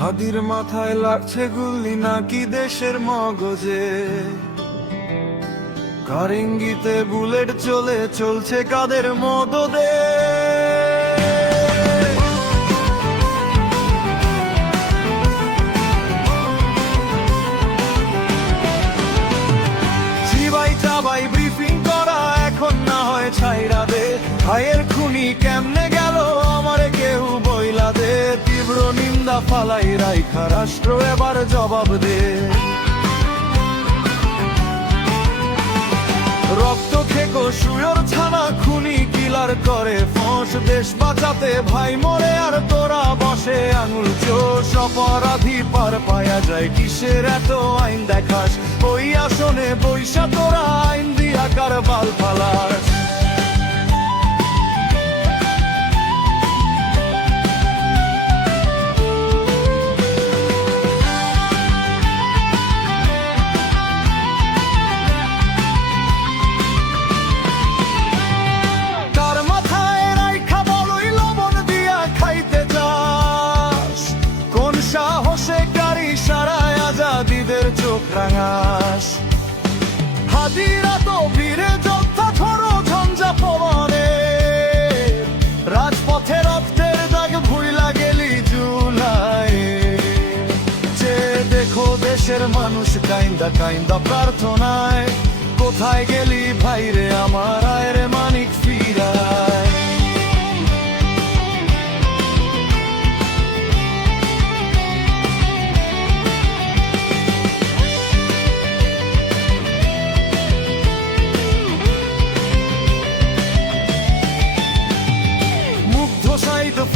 হাদির মাথায় লাগছে গুলি নাকি দেশের মগজে, কার ইঙ্গিতে বুলেট চলছে কাদের মদদে। চিবাই চাবাই ব্রিফিং করা এখন না হয় ছাইরা দে, ভাইয়ের খুনি কেমনে গেল আমারে কেউ বইলা দে। তীব্র নিন্দা ফালাই রাইখা রাষ্ট্র এবার জবাব দে। রক্ত খেকো শুয়োর ছানা খুনি কিলার করে ফোঁস, দেশ বাঁচাতে ভাই মরে আর তোরা বসে আঙুল চোষ। অপরাধী পার পায়া যায় কিসের এত আইন দেখাস, ওই আসনে বৈশা তোরা আইন দিয়া কার বাল ফালাস। হাদিরা তো বীরে যোদ্ধা ধরো ঝঞ্ঝা পবনে, রাজপথে রক্তের দাগ ভুইলা গেলি জুলাই। যে দেখো দেশের মানুষ কাইন্দা কাইন্দা প্রার্থনায়, কোথায় গেলি ভাইরে আমার আয়ের মানিক ফিরায়।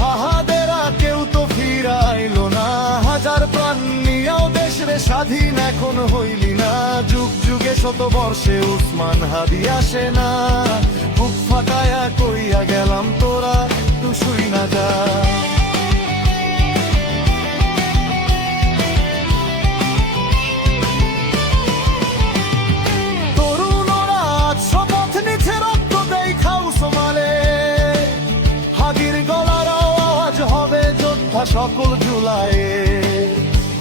ফাহাদেরা কেউ তো ফিরাইলো না, হাজার প্রাণ নিয়েও দেশরে স্বাধীন এখন হইলি না। যুগ যুগে শত বর্ষে উসমান হাদি আসে না, বুক ফাটায়া কইয়া গেলাম তোরা তুই শুই না যা। তরুণরা শপথ নিচ্ছে রক্ত দেই খাও সোমালে, হাদির গলার আওয়াজ হবে যোদ্ধা সকল জুলাইয়ে।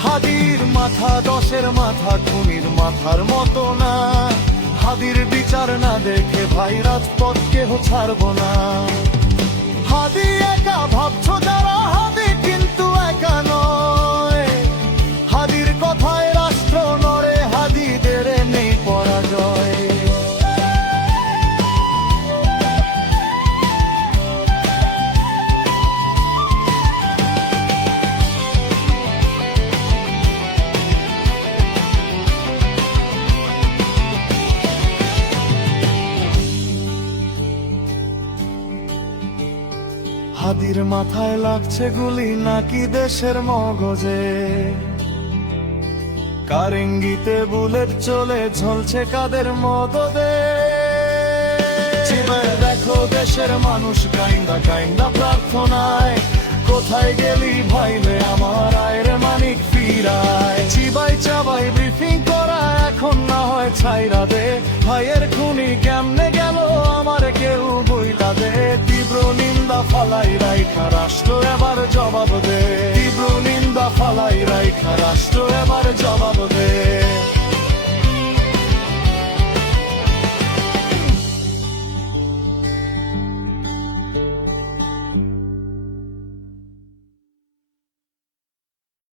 হাদির মাথা দশের মাথা খুনির মাথার মতো না, হাদির বিচার না দেখে ভাই রাজপথ কেহ ছাড়ব না। হাদি একা ভাবছো যারা, হাদি কিন্তু একা নয়। হাদির কথায় রাষ্ট্র নড়ে, হাদিদের নেই পরাজয়। হাদির মাথায় লাগছে গুলি নাকি দেশের মগজে, কার ইঙ্গিতে বুলেট ঝলছে কাদের মদদে। দেখো দেশের মানুষ কাইন্দা কাইন্দা প্রার্থনায়, কোথায় গেলি ভাইলে আমার আয়ের মানিক ফিরায়। চিবাই চাবাই ব্রিফিং করা এখন না হয় ছাইরা দে, ভাইয়ের খুনি কেমনে গেল আমার কেউ বইলা দে। তীব্র নিন্দা ফালাই রাইখা রাষ্ট্র এবার জবাব দে, তীব্র নিন্দা ফালাই রাইখা রাষ্ট্র এবার জবাব দে।